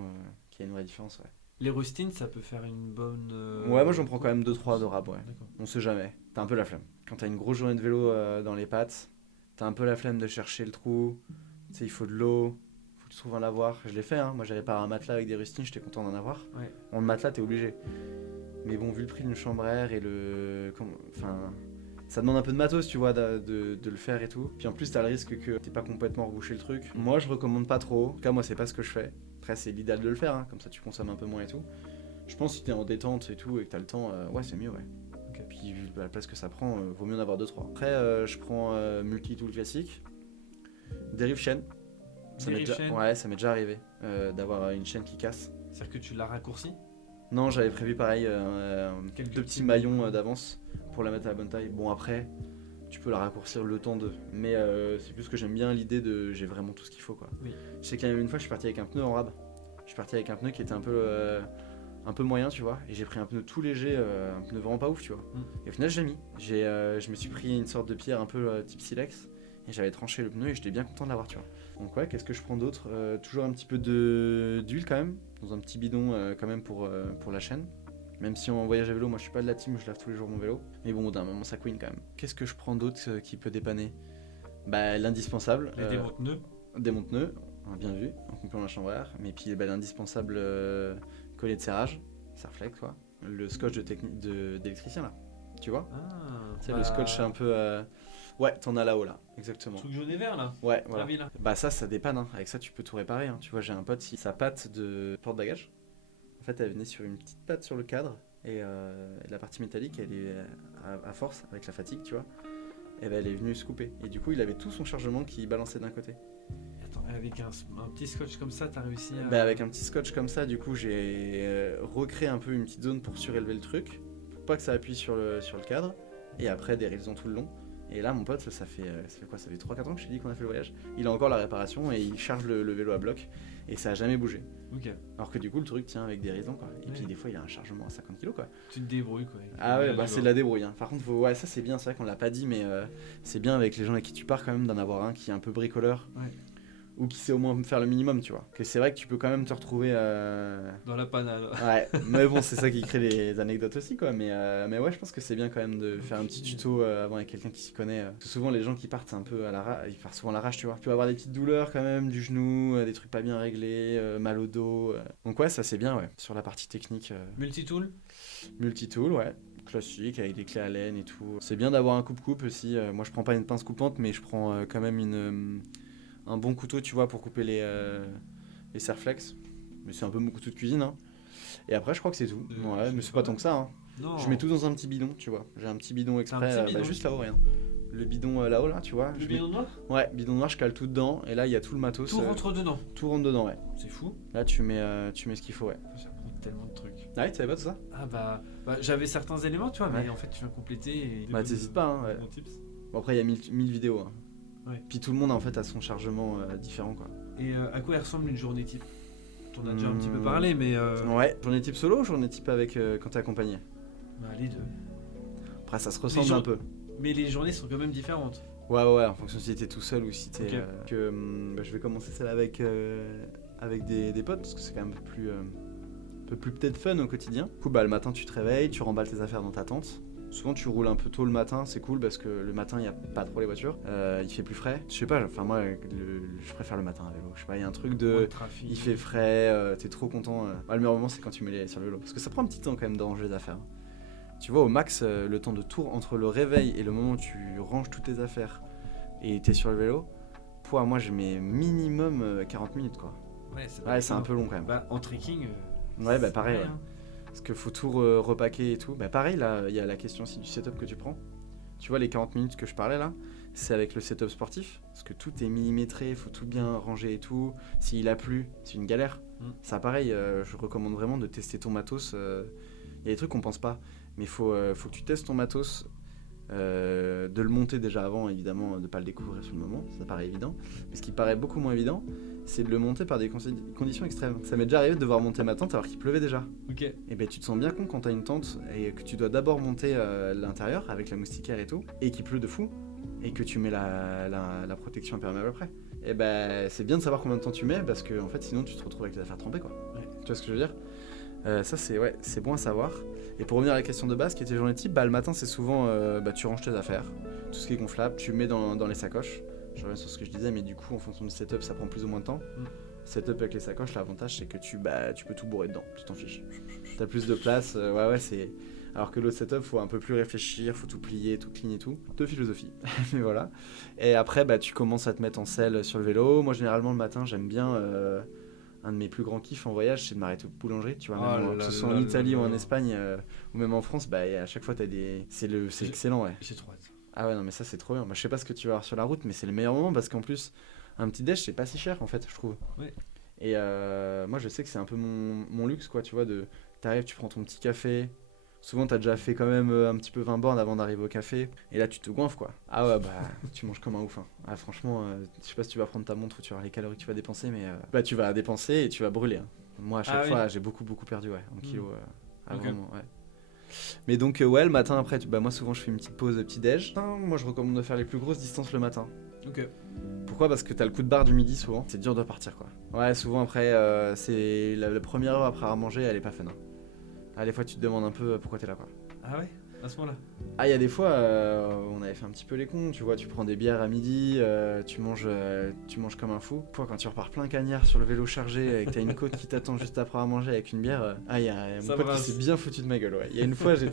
y a une vraie différence, ouais. Les rustines, ça peut faire une bonne. Ouais, moi j'en prends quand même 2-3 de rab, ouais. D'accord. On sait jamais. T'as un peu la flemme. Quand t'as une grosse journée de vélo dans les pattes, t'as un peu la flemme de chercher le trou. Tu sais, il faut de l'eau. Faut que tu trouves un lavoir. Je l'ai fait, hein. Moi j'ai réparé un matelas avec des rustines, j'étais content d'en avoir. Ouais. En matelas, t'es obligé. Mais bon, vu le prix d'une chambre à air et ça demande un peu de matos, tu vois, de le faire et tout. Puis en plus, t'as le risque que t'aies pas complètement rebouché le truc. Moi, je recommande pas trop. En tout cas, moi, c'est pas ce que je fais. Après, c'est l'idéal de le faire, hein. Comme ça, tu consommes un peu moins et tout. Je pense que si t'es en détente et tout et que t'as le temps, ouais, c'est mieux, ouais. Okay. Puis vu la place que ça prend, vaut mieux en avoir 2-3. Après, je prends multi-tool classique, dérive chaîne. Ça m'est déjà arrivé d'avoir une chaîne qui casse. C'est-à-dire que tu l'as raccourci? Non, j'avais prévu pareil, 2 petits maillons d'avance pour la mettre à la bonne taille. Bon, après, tu peux la raccourcir le temps de. Mais c'est plus que j'aime bien l'idée de j'ai vraiment tout ce qu'il faut quoi. Oui. Je sais qu'une fois, je suis parti avec un pneu en rab. Je suis parti avec un pneu qui était un peu moyen, tu vois. Et j'ai pris un pneu tout léger, un pneu vraiment pas ouf, tu vois. Et au final, j'ai mis. Je me suis pris une sorte de pierre un peu type silex. Et j'avais tranché le pneu et j'étais bien content de l'avoir, tu vois. Donc ouais, qu'est-ce que je prends d'autre? Toujours un petit peu d'huile quand même, dans un petit bidon quand même pour la chaîne. Même si en voyage à vélo, moi je suis pas de la team, je lave tous les jours mon vélo. Mais bon, d'un moment ça couine quand même. Qu'est-ce que je prends d'autre qui peut dépanner? Bah l'indispensable. Les démonte-pneus. Démonte-pneus, bien vu, en complément de la chambre à air. Mais puis l'indispensable collier de serrage, Serflex quoi. Le scotch d'électricien là, tu vois? C'est le scotch un peu... Ouais, t'en as là-haut là, exactement. Truc jaune et vert là. Ouais, voilà. Bah ça dépanne, hein. Avec ça tu peux tout réparer, hein. Tu vois, j'ai un pote, sa patte de porte-bagages, en fait elle venait sur une petite patte sur le cadre, et la partie métallique, elle est à force, avec la fatigue, tu vois, et ben elle est venue se couper. Et du coup il avait tout son chargement qui balançait d'un côté. Attends, avec un petit scotch comme ça, t'as réussi à... Bah avec un petit scotch comme ça, du coup j'ai recréé un peu une petite zone pour surélever le truc, pour pas que ça appuie sur le cadre, et après des raisons tout le long. Et là, mon pote, ça fait quoi? Ça fait 3-4 ans que je t'ai dit qu'on a fait le voyage. Il a encore la réparation et il charge le vélo à bloc. Et ça a jamais bougé. Okay. Alors que du coup, le truc tient avec des raisons, quoi. Et puis des fois, il a un chargement à 50 kg, quoi. Tu te débrouilles, quoi. Ah ouais, c'est de la débrouille. Hein. Par contre, ouais, ça c'est bien. C'est vrai qu'on l'a pas dit, mais c'est bien avec les gens avec qui tu pars quand même d'en avoir un qui est un peu bricoleur. Ouais. Ou qui sait au moins faire le minimum, tu vois. Que c'est vrai que tu peux quand même te retrouver dans la panade. Ouais, mais bon, c'est ça qui crée les anecdotes aussi, quoi. Mais ouais, je pense que c'est bien quand même de faire un petit tuto avant avec quelqu'un qui s'y connaît. Parce que souvent, les gens qui partent un peu à l'arrache, ils partent souvent à l'arrache, tu vois. Tu peux avoir des petites douleurs quand même, du genou, des trucs pas bien réglés, mal au dos. Donc ouais, ça c'est bien, ouais. Sur la partie technique. Multitool, ouais. classique avec des clés à laine et tout. C'est bien d'avoir un coupe-coupe aussi. Moi, je prends pas une pince coupante, mais je prends quand même un bon couteau, tu vois, pour couper les serflex. Mais c'est un peu mon couteau de cuisine. Hein. Et après, je crois que c'est tout. Ouais, mais c'est pas tant que ça. Hein. Non. Je mets tout dans un petit bidon, tu vois. J'ai un petit bidon exprès, petit bidon juste là-haut, rien. Le bidon là-haut, là, tu vois. Le bidon noir. Ouais, bidon noir, je cale tout dedans. Et là, il y a tout le matos. Tout rentre dedans. Tout rentre dedans, ouais. C'est fou. Là, tu mets ce qu'il faut, ouais. Ça prend tellement de trucs. Ah ouais, tu savais pas tout ça? Ah bah j'avais certains éléments, tu vois, mais en fait tu viens compléter. Et bah t'hésites pas, hein. Ouais. Bon, après, il y a 1000 vidéos. Hein. Ouais. Puis tout le monde, en fait, a son chargement différent, quoi. Et à quoi elle ressemble une journée type? T'en as déjà un petit peu parlé, mais. Ouais, journée type solo ou journée type avec quand t'es accompagné? Bah, les deux. Après, ça se ressemble un peu. Mais les journées sont quand même différentes. Ouais, en fonction si t'es tout seul ou si t'es. Okay. Je vais commencer celle avec des potes, parce que c'est quand même un peu plus peut-être fun au quotidien. Du coup, bah, le matin, tu te réveilles, tu remballes tes affaires dans ta tente. Souvent, tu roules un peu tôt le matin, c'est cool parce que le matin, il n'y a pas trop les voitures. Il fait plus frais. Je sais pas, enfin, moi, je préfère le matin à vélo. Je sais pas, il y a un truc de. Il fait frais, t'es trop content. Le meilleur moment, c'est quand tu mets sur le vélo. Parce que ça prend un petit temps quand même de ranger les affaires. Tu vois, au max, le temps de tour entre le réveil et le moment où tu ranges toutes tes affaires et t'es sur le vélo, moi, je mets minimum 40 minutes, quoi. Ouais, c'est un peu long quand même. Bah, en trekking. Ouais, bah pareil. Ouais. Parce qu'il faut tout repacker et tout. Bah pareil, là, il y a la question aussi du setup que tu prends. Tu vois, les 40 minutes que je parlais là, c'est avec le setup sportif. Parce que tout est millimétré, il faut tout bien ranger et tout. S'il a plu, c'est une galère. Ça, pareil, je recommande vraiment de tester ton matos. Il y a des trucs qu'on pense pas. Mais faut que tu testes ton matos. De le monter déjà avant, évidemment, de ne pas le découvrir sur le moment, ça paraît évident. Mais ce qui paraît beaucoup moins évident, c'est de le monter par des conditions extrêmes. Ça m'est déjà arrivé de devoir monter ma tente alors qu'il pleuvait déjà. Ok. Et ben tu te sens bien con quand t'as une tente et que tu dois d'abord monter l'intérieur avec la moustiquaire et tout, et qu'il pleut de fou, et que tu mets la protection imperméable après. Et ben c'est bien de savoir combien de temps tu mets parce que en fait sinon tu te retrouves avec les affaires trempées, quoi. Ouais. Tu vois ce que je veux dire? Ça c'est bon à savoir. Et pour revenir à la question de base qui était journée type, le matin c'est souvent tu ranges tes affaires, tout ce qui est gonflable, tu mets dans les sacoches. Je reviens sur ce que je disais, mais du coup en fonction du setup ça prend plus ou moins de temps. Setup avec les sacoches, l'avantage c'est que tu peux tout bourrer dedans, tu t'en fiches. T'as plus de place, c'est. Alors que l'autre setup, faut un peu plus réfléchir, faut tout plier, tout clean et tout. De philosophie, mais voilà. Et après, tu commences à te mettre en selle sur le vélo. Moi, généralement, le matin, j'aime bien. Un de mes plus grands kiffs en voyage, c'est de m'arrêter aux boulangeries. Tu vois, que ce soit en Italie ou en Espagne, ou même en France, à chaque fois, t'as des. C'est excellent, ouais. J'ai trop hâte. Ah ouais, non, mais ça, c'est trop bien. Je sais pas ce que tu vas avoir sur la route, mais c'est le meilleur moment parce qu'en plus, un petit déj, c'est pas si cher, en fait, je trouve. Ouais. Et moi, je sais que c'est un peu mon luxe, quoi, tu vois, t'arrives, tu prends ton petit café. Souvent, t'as déjà fait quand même un petit peu 20 bornes avant d'arriver au café. Et là, tu te goinfres, quoi. Ah ouais, tu manges comme un ouf. Hein. Ah, franchement, je sais pas si tu vas prendre ta montre ou tu vas voir les calories que tu vas dépenser, mais tu vas dépenser et tu vas brûler. Hein. Moi, à chaque fois, j'ai beaucoup perdu, ouais. En kilos. Okay. Vraiment, ouais. Mais donc, le matin après, moi, souvent, je fais une petite pause petit-déj. Moi, je recommande de faire les plus grosses distances le matin. Ok. Pourquoi? Parce que t'as le coup de barre du midi, souvent. C'est dur de partir, quoi. Ouais, souvent, après, c'est la première heure après avoir mangé, elle est pas fun. Hein. Ah, des fois, tu te demandes un peu pourquoi t'es là, quoi. Ah ouais? À ce moment-là? Ah, il y a des fois, on avait fait un petit peu les cons, tu vois, tu prends des bières à midi, tu manges comme un fou. Quand tu repars plein cagnard sur le vélo chargé et que t'as une côte qui t'attend juste après à manger avec une bière, il y a mon pote qui s'est bien foutu de ma gueule, ouais. Il y a une fois, je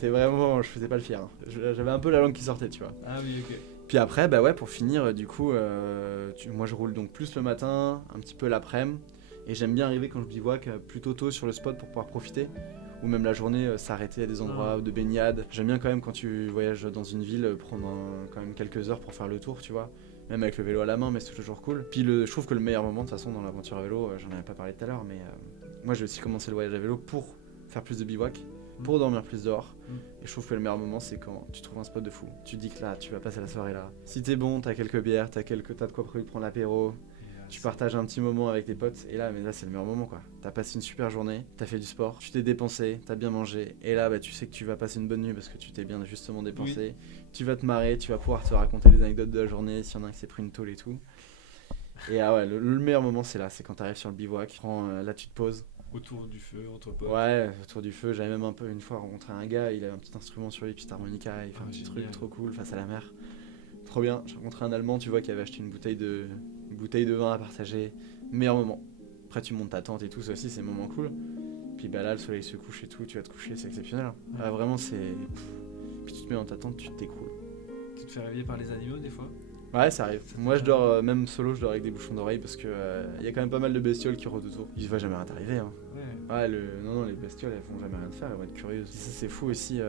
faisais pas le fier. Hein. J'avais un peu la langue qui sortait, tu vois. Ah oui, ok. Puis après, pour finir, du coup, moi je roule donc plus le matin, un petit peu l'après-midi, et j'aime bien arriver quand je bivouac plutôt tôt sur le spot pour pouvoir profiter. Ou même la journée, s'arrêter à des endroits de baignade. J'aime bien quand même quand tu voyages dans une ville, prendre quand même quelques heures pour faire le tour, tu vois. Même avec le vélo à la main, mais c'est toujours cool. Puis je trouve que le meilleur moment de toute façon dans l'aventure à vélo, j'en avais pas parlé tout à l'heure, mais moi j'ai aussi commencé le voyage à vélo pour faire plus de bivouac, pour dormir plus dehors. Et je trouve que le meilleur moment c'est quand tu trouves un spot de fou. Tu te dis que là, tu vas passer la soirée là. Si t'es bon, t'as quelques bières, t'as de quoi prévu de prendre l'apéro. Tu partages un petit moment avec tes potes et là c'est le meilleur moment, quoi. T'as passé une super journée, t'as fait du sport, tu t'es dépensé, t'as bien mangé et là tu sais que tu vas passer une bonne nuit parce que tu t'es bien justement dépensé. Oui. Tu vas te marrer, tu vas pouvoir te raconter les anecdotes de la journée, s'il y en a un qui s'est pris une tôle et tout. Et le meilleur moment c'est là, c'est quand t'arrives sur le bivouac, là tu te poses. Autour du feu, entre potes. Ouais, autour du feu, j'avais même un peu une fois rencontré un gars, il avait un petit instrument sur lui, petite harmonica, il fait un petit truc trop cool face à la mer. Trop bien, j'ai rencontré un Allemand, tu vois, qui avait acheté une bouteille de vin à partager. Meilleur moment. Après, tu montes ta tente et tout, ça aussi, c'est un moment cool. Puis là, le soleil se couche et tout, tu vas te coucher, c'est exceptionnel. Hein. Ouais. Vraiment, puis tu te mets dans ta tente, tu t'écroules. Tu te fais réveiller par les animaux des fois? Ouais, ça arrive. Moi, je dors, même solo, je dors avec des bouchons d'oreilles parce que y a quand même pas mal de bestioles qui rôdent autour. Il va jamais rien t'arriver, hein. Ouais. Ouais, non, les bestioles, elles font jamais rien de faire, elles vont être curieuses. Ça, c'est fou aussi.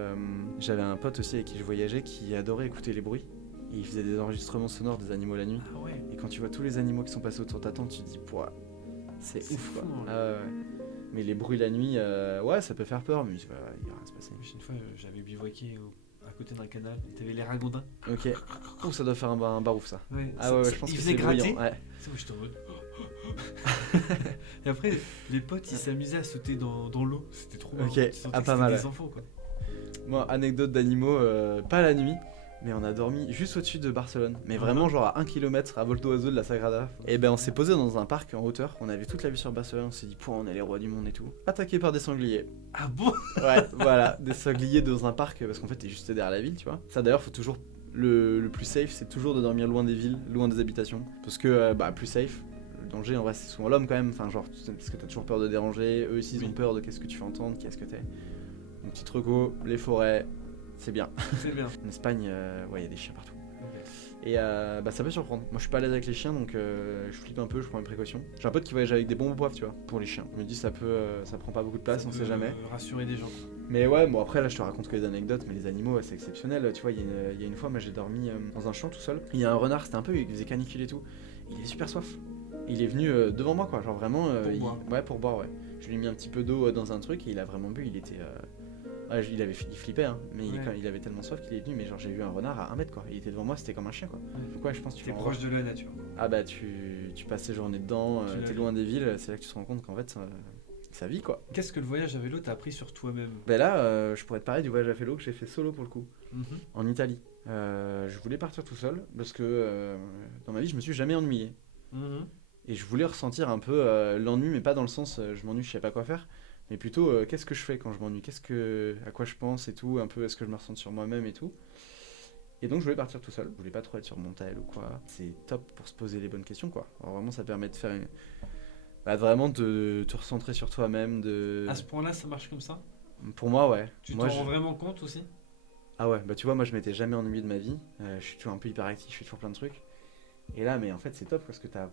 J'avais un pote aussi avec qui je voyageais qui adorait écouter les bruits. Et il faisait des enregistrements sonores des animaux la nuit. Ah ouais. Et quand tu vois tous les animaux qui sont passés autour de ta tente, tu te dis, pouah, c'est C'est ouf quoi. fou, hein. Ah ouais. Mais les bruits la nuit, ouais, ça peut faire peur, mais il va rien se passer. Une fois, j'avais bivouaqué à côté d'un canal, et t'avais les ragondins. Ok. Oh, ça doit faire un barouf ça. Ouais, Ah ouais, je pense ils que venaient c'est gratter. bruyant. Ouais. C'est moi, j'étais en mode. Et après, les potes, ils s'amusaient à sauter dans l'eau. C'était trop marrant. Ok. Tu sentais Ah, que pas c'était mal, des ouais. enfants, quoi. Moi, anecdote d'animaux, pas la nuit, mais on a dormi juste au-dessus de Barcelone. Mais vraiment, genre à 1 km à vol d'oiseau de la Sagrada. Et ben, on s'est posé dans un parc en hauteur. On avait toute la vue sur Barcelone. On s'est dit, pouah, on est les rois du monde et tout. Attaqué par des sangliers. Ah bon? Ouais, voilà, des sangliers dans un parc parce qu'en fait, t'es juste derrière la ville, tu vois. Ça, d'ailleurs, faut toujours. Le plus safe, c'est toujours de dormir loin des villes, loin des habitations. Parce que, plus safe. Le danger, en vrai, c'est souvent l'homme quand même. Enfin, genre, parce que t'as toujours peur de déranger. Eux aussi, ils ont peur de qu'est-ce que tu fais entendre, qui est-ce que t'es. Donc, petit reco, les forêts, c'est bien. C'est bien. En Espagne, ouais, il y a des chiens partout. Ok. Et ça peut surprendre. Moi, je suis pas à l'aise avec les chiens, donc je flippe un peu, je prends mes précautions. J'ai un pote qui voyage avec des bombes au poivre, tu vois, pour les chiens. Je me dis, ça prend pas beaucoup de place, Ça on peut, sait jamais. Rassurer des gens. Mais ouais, bon, après, là, je te raconte que des anecdotes, mais les animaux, ouais, c'est exceptionnel. Tu vois, il y a une fois, moi, j'ai dormi dans un champ tout seul. Il y a un renard, c'était un peu, il faisait canicule et tout. Il avait super soif. Il est venu devant moi, quoi. Genre vraiment. Pour boire. Ouais, pour boire, ouais. Je lui ai mis un petit peu d'eau dans un truc et il a vraiment bu. Il était. Ouais, il flippait, hein, mais Ouais. il avait tellement soif qu'il est venu, mais genre j'ai vu un renard à 1 mètre quoi, il était devant moi, c'était comme un chien quoi. Ouais. Donc ouais, je pense que tu T'es vas en proche voir. de la nature. Ah bah tu passes tes journées dedans, Tu l'as t'es vu. loin des villes, c'est là que tu te rends compte qu'en fait ça vit quoi. Qu'est-ce que le voyage à vélo t'a appris sur toi-même? Bah là, je pourrais te parler du voyage à vélo que j'ai fait solo pour le coup, Mhm. en Italie. Je voulais partir tout seul parce que dans ma vie je me suis jamais ennuyé. Mhm. Et je voulais ressentir un peu l'ennui, mais pas dans le sens je m'ennuie, je sais pas quoi faire, mais plutôt qu'est-ce que je fais quand je m'ennuie, à quoi je pense et tout, un peu est-ce que je me ressens sur moi-même et tout. Et donc je voulais partir tout seul, je voulais pas trop être sur mon tel ou quoi. C'est top pour se poser les bonnes questions quoi. Alors vraiment ça permet de faire vraiment de te recentrer sur toi-même, À ce point-là, ça marche comme ça? Pour moi ouais. Tu Moi, t'en rends vraiment compte aussi? Ah ouais, bah tu vois moi je m'étais jamais ennuyé de ma vie, je suis toujours un peu hyperactif, je fais toujours plein de trucs. Et là, mais en fait, c'est top parce que t'as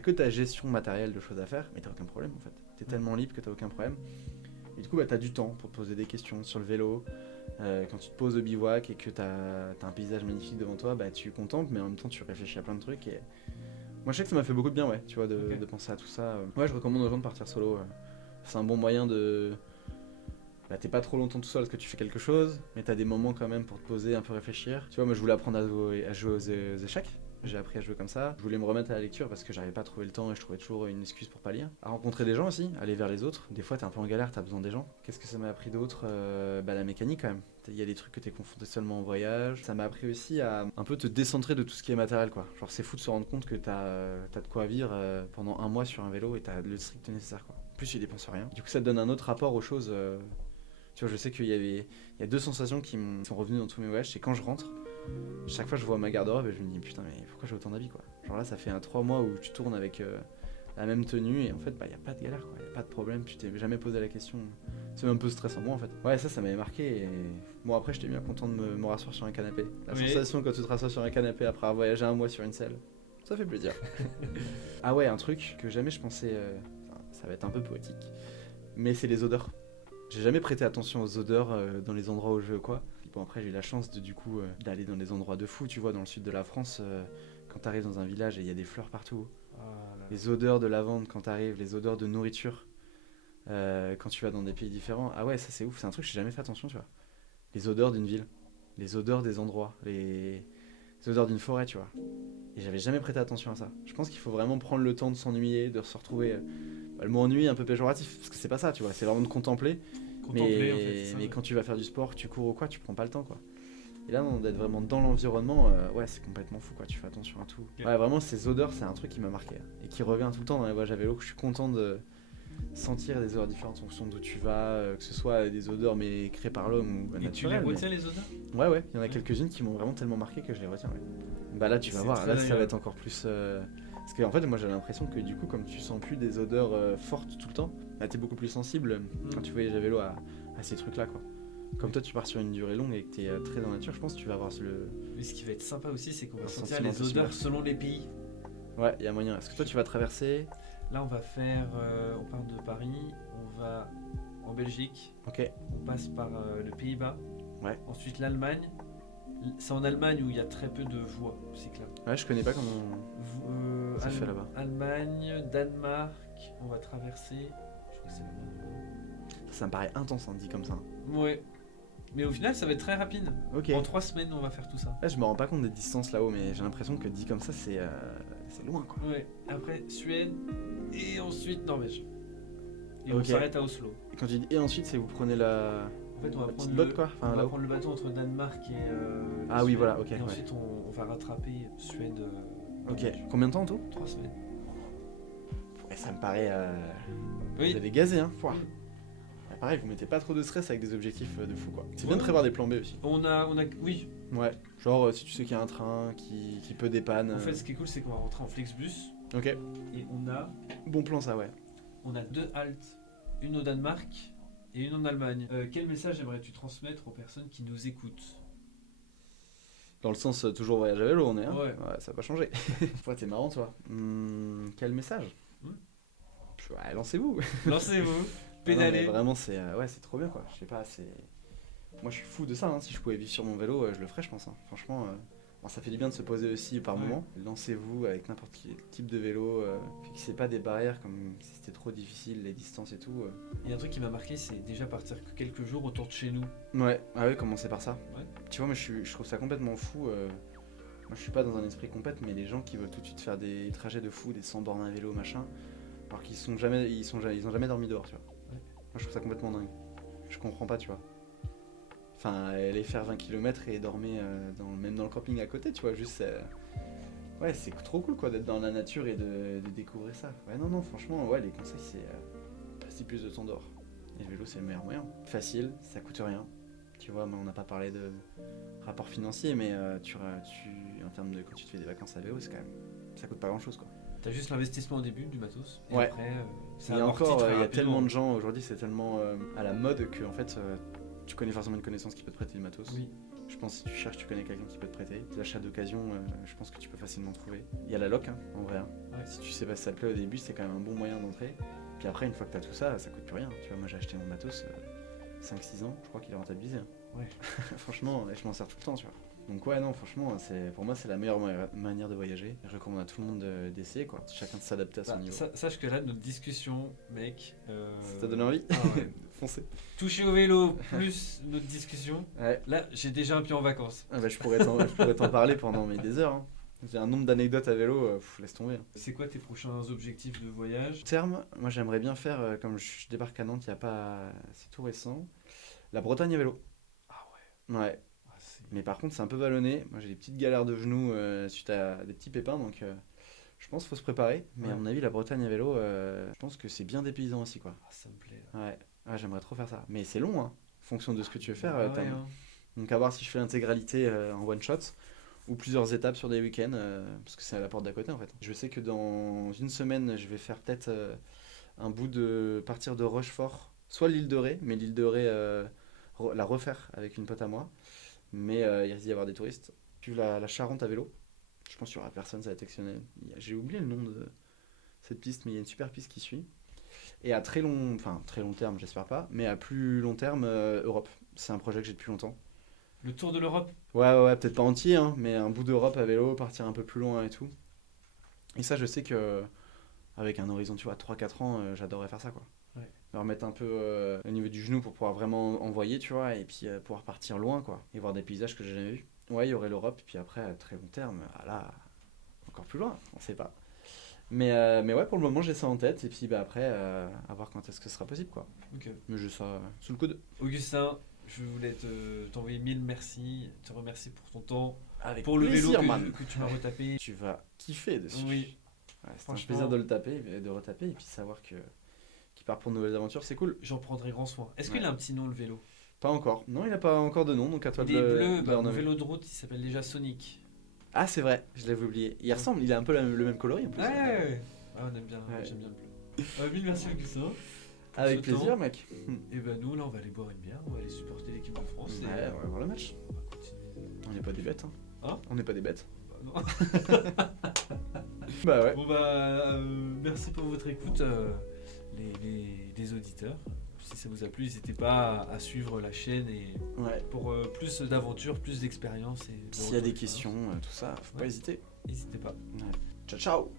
que ta gestion matérielle de choses à faire, mais t'as aucun problème en fait. T'es tellement libre que t'as aucun problème. Et du coup, bah, t'as du temps pour te poser des questions sur le vélo. Quand tu te poses au bivouac et que t'as un paysage magnifique devant toi, bah tu contemples, mais en même temps, tu réfléchis à plein de trucs. Et moi, je sais que ça m'a fait beaucoup de bien, ouais, tu vois, Ok. de penser à tout ça. Ouais, je recommande aux gens de partir solo. C'est un bon moyen de. Bah, t'es pas trop longtemps tout seul parce que tu fais quelque chose, mais t'as des moments quand même pour te poser, un peu réfléchir. Tu vois, moi, je voulais apprendre à jouer aux échecs. J'ai appris à jouer comme ça. Je voulais me remettre à la lecture parce que j'arrivais pas à trouver le temps et je trouvais toujours une excuse pour pas lire. À rencontrer des gens aussi, aller vers les autres. Des fois, t'es un peu en galère, t'as besoin des gens. Qu'est-ce que ça m'a appris d'autre? La mécanique quand même. Il y a des trucs que t'es confronté seulement en voyage. Ça m'a appris aussi à un peu te décentrer de tout ce qui est matériel quoi. Genre, c'est fou de se rendre compte que t'as de quoi vivre pendant 1 mois sur un vélo et t'as le strict nécessaire quoi. En plus, tu dépenses rien. Du coup, ça te donne un autre rapport aux choses. Tu vois, je sais qu'il y a 2 sensations qui sont revenues dans tous mes voyages. C'est quand je rentre. Chaque fois que je vois ma garde-robe et je me dis putain mais pourquoi j'ai autant d'habits quoi. Genre là ça fait 3 mois où tu tournes avec la même tenue et en fait y a pas de galère quoi, y a pas de problème, tu t'es jamais posé la question. C'est même un peu stressant moi en fait. Ouais ça m'avait marqué et bon après j'étais bien content de me rasseoir sur un canapé. La Oui. sensation quand tu te rassois sur un canapé après avoir voyagé 1 mois sur une selle, ça fait plaisir. Ah ouais un truc que jamais je pensais, ça va être un peu poétique, mais c'est les odeurs. J'ai jamais prêté attention aux odeurs dans les endroits où je vais ou quoi. Bon après j'ai eu la chance d'aller dans des endroits de fou, tu vois, dans le sud de la France, quand t'arrives dans un village et il y a des fleurs partout, Ah là là. les odeurs de lavande quand t'arrives, les odeurs de nourriture, quand tu vas dans des pays différents, ah ouais ça c'est ouf, c'est un truc que j'ai jamais fait attention tu vois. Les odeurs d'une ville, les odeurs des endroits, les odeurs d'une forêt tu vois. Et j'avais jamais prêté attention à ça. Je pense qu'il faut vraiment prendre le temps de s'ennuyer, de se retrouver, le mot ennui un peu péjoratif, parce que c'est pas ça tu vois, c'est vraiment de contempler. Contempler en fait. C'est ça, Mais ouais. quand tu vas faire du sport, tu cours ou quoi, tu prends pas le temps quoi. Et là, non, d'être vraiment dans l'environnement, ouais, c'est complètement fou quoi. Tu fais attention à tout. Ok. Ouais, vraiment, ces odeurs, c'est un truc qui m'a marqué et qui revient tout le temps dans les voyages à vélo. Que je suis content de sentir des odeurs différentes en fonction d'où tu vas, que ce soit des odeurs mais créées par l'homme ou Et tu les naturelles. retiens les odeurs? Ouais, il y en a quelques-unes qui m'ont vraiment tellement marqué que je les retiens. Ouais. Bah là, tu vas C'est voir, très là, ça va agréable. être encore plus. Parce que en fait, moi, j'ai l'impression que du coup, comme tu sens plus des odeurs fortes tout le temps, bah, t'es beaucoup plus sensible quand tu voyages à vélo à ces trucs-là quoi. Comme toi, tu pars sur une durée longue et que t'es très dans la nature, je pense que tu vas avoir le. Mais ce qui va être sympa aussi, c'est qu'on va Un sentir sentiment les possible. odeurs selon les pays. Ouais, il y a moyen. Est-ce que toi, tu vas traverser? Là, on va faire. On part de Paris, on va en Belgique, Ok. on passe par le Pays-Bas, Ouais. ensuite l'Allemagne. C'est en Allemagne où il y a très peu de voies cyclables. Ouais, je connais pas comment ça fait là-bas. Allemagne, Danemark, on va traverser. Je crois que c'est l'Allemagne. Ça me paraît intense, hein, dit comme ça. Ouais. Mais au final, ça va être très rapide. Ok. En 3 semaines, on va faire tout ça. Là, je me rends pas compte des distances là-haut, mais j'ai l'impression que dit comme ça, c'est loin, quoi. Ouais. Après, Suède et ensuite Norvège. Et Ok. on s'arrête à Oslo. Et quand tu dis et ensuite, c'est vous prenez la. En fait, on va La prendre petite le, botte, quoi. Enfin, on va là-haut. prendre le bateau entre Danemark et. Ah la oui, Suède. voilà, ok, Et ouais. ensuite, on va rattraper Suède. Ok. Norvège. Combien de temps en tout? 3 semaines. Ouais, ça me paraît. Oui. Vous avez gazé, hein. Pouah. Ouais, pareil, vous mettez pas trop de stress avec des objectifs de fou, quoi. C'est bien de prévoir des plans B aussi. Oui. Ouais. Genre, si tu sais qu'il y a un train qui peut dépanne. En fait, ce qui est cool, c'est qu'on va rentrer en Flexbus Ok. et on a Bon plan, ça, ouais. 2 haltes, une au Danemark et une en Allemagne. Quel message aimerais-tu transmettre aux personnes qui nous écoutent? Dans le sens, toujours voyage à vélo, on est, hein. Ouais. Ça va pas changer. Ouais, t'es marrant, toi. Quel message? Ouais, lancez-vous. Lancez-vous, Non, mais pédalez. vraiment, c'est trop bien, quoi. Je sais pas, c'est. Moi, je suis fou de ça, hein. Si je pouvais vivre sur mon vélo, je le ferais, je pense, hein. Franchement, bon, ça fait du bien de se poser aussi par Ouais. moment. Lancez-vous avec n'importe quel type de vélo. Fixez pas des barrières comme si c'était trop difficile, les distances et tout. Il y a un truc qui m'a marqué, c'est déjà partir que quelques jours autour de chez nous. Ouais, ah ouais, commencez par ça. Ouais. Tu vois, moi, je trouve ça complètement fou. Moi, je suis pas dans un esprit compète, mais les gens qui veulent tout de suite faire des trajets de fou, des 100 bornes à vélo, machin, alors qu'ils ont jamais dormi dehors, tu vois. Ouais. Moi, je trouve ça complètement dingue. Je comprends pas, tu vois. Enfin, aller faire 20 km et dormir même dans le camping à côté, tu vois, juste. Ouais, c'est trop cool, quoi, d'être dans la nature et de découvrir ça. Ouais, non, franchement, ouais, les conseils, c'est passer plus de temps dehors. Et le vélo, c'est le meilleur moyen. Facile, ça coûte rien. Tu vois, mais on n'a pas parlé de rapport financier, mais en termes de quand tu te fais des vacances à vélo, c'est quand même. Ça coûte pas grand chose, quoi. T'as juste l'investissement au début du matos. Et Ouais. après, ça Et amortit encore, très il y a rapidement. tellement de gens aujourd'hui, c'est tellement à la mode que en fait, tu connais forcément une connaissance qui peut te prêter le matos. Oui. Je pense que si tu cherches, tu connais quelqu'un qui peut te prêter. Des achats d'occasion, je pense que tu peux facilement trouver. Il y a la loc, hein, en vrai. Hein. Ouais. Si tu sais pas si ça te plaît au début, c'est quand même un bon moyen d'entrer. Puis après, une fois que t'as tout ça, ça coûte plus rien. Tu vois, moi j'ai acheté mon matos 5-6 ans, je crois qu'il est rentabilisé. Hein. Ouais. Franchement, je m'en sers tout le temps, tu vois. Donc ouais, non, franchement, pour moi, c'est la meilleure manière de voyager. Je recommande à tout le monde d'essayer, quoi. Chacun de s'adapter à son niveau. Sache que là, notre discussion, mec. Ça t'a donné envie? Ah ouais. Foncez. Toucher au vélo plus notre discussion. Ouais. Là, j'ai déjà un pied en vacances. Ah bah, je pourrais t'en parler pendant des heures. Hein. J'ai un nombre d'anecdotes à vélo, laisse tomber. Hein. C'est quoi tes prochains objectifs de voyage? Terme, moi j'aimerais bien faire, comme je débarque à Nantes, il y a pas, c'est tout récent, la Bretagne à vélo. Ah ouais. Ouais. Ah, Mais par contre, c'est un peu vallonné. Moi j'ai des petites galères de genoux suite à des petits pépins, donc je pense qu'il faut se préparer. Mais Ouais. à mon avis, la Bretagne à vélo, je pense que c'est bien dépaysant aussi, quoi. Ah, ça me plaît. Là. Ouais. Ouais, j'aimerais trop faire ça. Mais c'est long, hein. En fonction de ce que tu veux faire. Ah t'as- ouais, hein. Donc à voir si je fais l'intégralité en one shot ou plusieurs étapes sur des week-ends parce que c'est à la porte d'à côté en fait. Je sais que dans une semaine je vais faire peut-être un bout de partir de Rochefort, soit l'île de Ré, mais l'île de Ré la refaire avec une pote à moi, mais il risque d'y avoir des touristes. Puis la Charente à vélo, je pense qu'il n'y aura personne, ça va être exceptionnel. J'ai oublié le nom de cette piste, mais il y a une super piste qui suit. Et à très long terme, j'espère pas, mais à plus long terme, Europe. C'est un projet que j'ai depuis longtemps. Le tour de l'Europe. Ouais, peut-être pas entier, hein, mais un bout d'Europe à vélo, partir un peu plus loin et tout. Et ça, je sais que avec un horizon, tu vois, 3-4 ans, j'adorerais faire ça, quoi. Ouais. Me remettre un peu au niveau du genou pour pouvoir vraiment envoyer, tu vois, et puis pouvoir partir loin, quoi, et voir des paysages que j'ai jamais vus. Ouais, il y aurait l'Europe, puis après, à très long terme, là, encore plus loin, on sait pas. Mais ouais, pour le moment, j'ai ça en tête, et puis bah, après, à voir quand est-ce que ce sera possible, quoi. Ok. Mais j'ai ça sous le coude. Augustin, je voulais t'envoyer 1000 merci, te remercier pour ton temps, Avec pour le plaisir, vélo man. que tu m'as retapé. Tu vas kiffer dessus. Oui. Ouais, c'est un Franchement. plaisir de le taper, de retaper, et puis savoir qu'il part pour de nouvelles aventures, c'est cool. J'en prendrai grand soin. Est-ce Ouais. qu'il a un petit nom, le vélo? Pas encore. Non, il a pas encore de nom, donc à toi Il de est le bleu, de bah, le mon renommer. vélo de route, il s'appelle déjà Sonic. Ah, c'est vrai, je l'avais oublié. Il ressemble, il a un peu le même coloris en plus. Ouais, on aime bien, Ouais. j'aime bien le bleu. 1000 merci, Augustin. Avec ce temps. plaisir, mec. Et ben nous là on va aller boire une bière, on va aller supporter l'équipe de France. Ouais, et, on va voir le match. on va continuer. On n'est pas des bêtes. Hein On n'est pas des bêtes. Bah, non. Bah ouais. Bon bah merci pour votre écoute les auditeurs. Si ça vous a plu, n'hésitez pas à suivre la chaîne et Ouais. pour plus d'aventures, plus d'expérience. S'il y a des questions, tout ça, faut pas hésiter. N'hésitez pas. Ouais. Ciao, ciao.